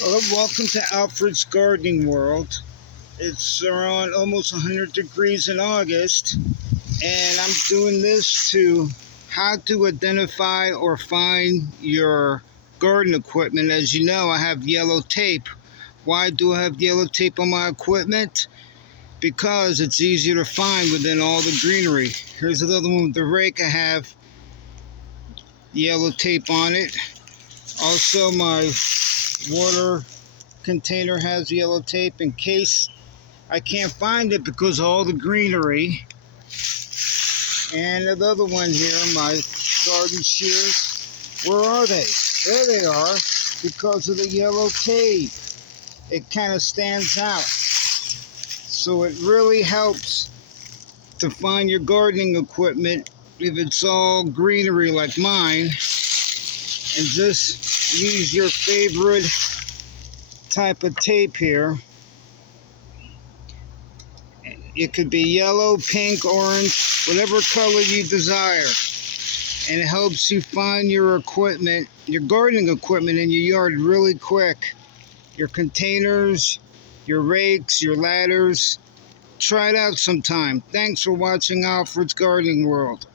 Well, welcome to Alfred's Gardening World. It's around almost 100 degrees in August, and I'm doing this to how to identify or find your garden equipment. As you know, I have yellow tape. Why do I have yellow tape on my equipment? Because it's easier to find within all the greenery. Here's another one with the rake. I have yellow tape on it. Also, my water container has yellow tape in case I can't find it because of all the greenery. And another one here, my garden shears. Where are they? There they are, because of the yellow tape. It kind of stands out. So it really helps to find your gardening equipment if it's all greenery like mine. And just use your favorite type of tape here. It could be yellow, pink, orange, whatever color you desire. And it helps you find your equipment, your gardening equipment in your yard really quick. Your containers, your rakes, your ladders. Try it out sometime. Thanks for watching Alfred's Gardening World.